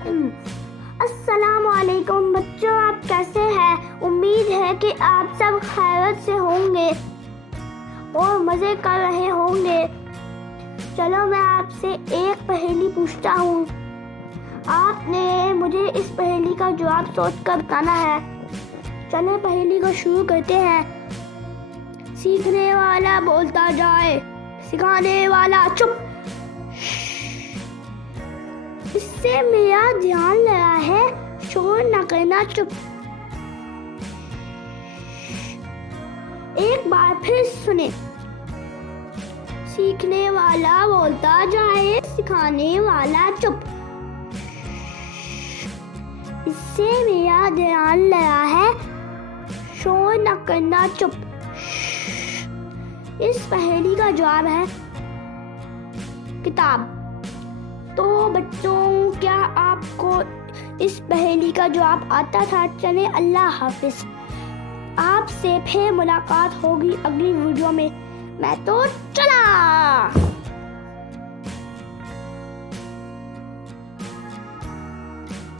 अस्सलामुअलैकुम बच्चों, आप कैसे हैं? उम्मीद है कि आप सब खैरियत से होंगे और मज़े कर रहे होंगे। चलो मैं आपसे एक पहेली पूछता हूँ। आपने मुझे इस पहेली का जवाब सोचकर बताना है। चलो पहेली को शुरू करते हैं। सीखने वाला बोलता जाए, सिखाने वाला चुप। इससे मेरा ध्यान लगा है, शोर न करना चुप। एक बार फिर सुने। सीखने वाला बोलता जाए, सिखाने वाला चुप। इससे मेरा ध्यान लगा है, शोर न करना चुप। इस पहेली का जवाब है किताब। तो बच्चों, क्या आपको इस पहेली का जवाब आता था? चले अल्लाह हाफिज। आपसे फिर मुलाकात होगी अगली वीडियो में। मैं तो चला।